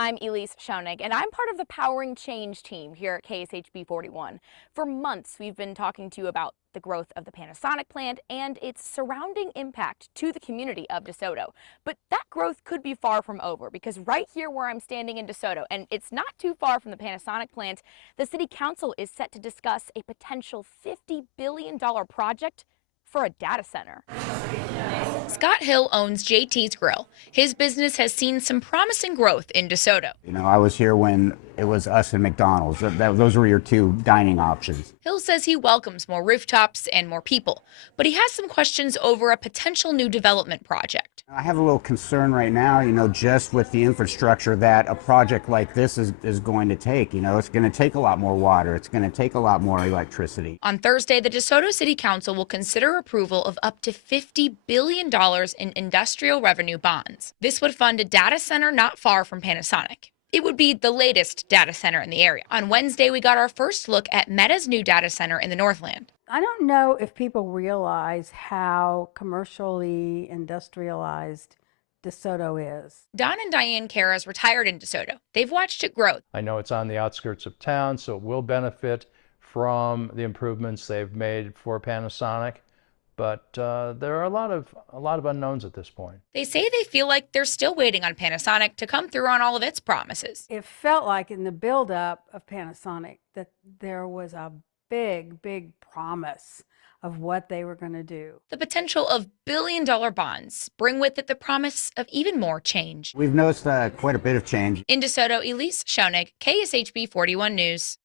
I'm Elise Schoenig, and I'm part of the Powering Change team here at KSHB 41. For months, we've been talking to you about the growth of the Panasonic plant and its surrounding impact to the community of DeSoto. But that growth could be far from over because right here where I'm standing in DeSoto, and it's not too far from the Panasonic plant, the City Council is set to discuss a potential $50 billion project for a data center. Scott Hill owns JT's Grill. His business has seen some promising growth in DeSoto. I was here when it was us and McDonald's. Those were your two dining options. Hill says he welcomes more rooftops and more people, but he has some questions over a potential new development project. I have a little concern right now, just with the infrastructure that a project like this is going to take. It's going to take a lot more water. It's going to take a lot more electricity. On Thursday, the DeSoto City Council will consider approval of up to $50 billion in industrial revenue bonds. This would fund a data center not far from Panasonic. It would be the latest data center in the area. On Wednesday, we got our first look at Meta's new data center in the Northland. I don't know if people realize how commercially industrialized DeSoto is. Don and Diane Kara's retired in DeSoto. They've watched it grow. I know it's on the outskirts of town, so it will benefit from the improvements they've made for Panasonic. But there are a lot of unknowns at this point. They say they feel like they're still waiting on Panasonic to come through on all of its promises. It felt like in the buildup of Panasonic that there was a big promise of what they were going to do. The potential of billion-dollar bonds bring with it the promise of even more change. We've noticed quite a bit of change. In DeSoto, Elise Schoenig, KSHB 41 News.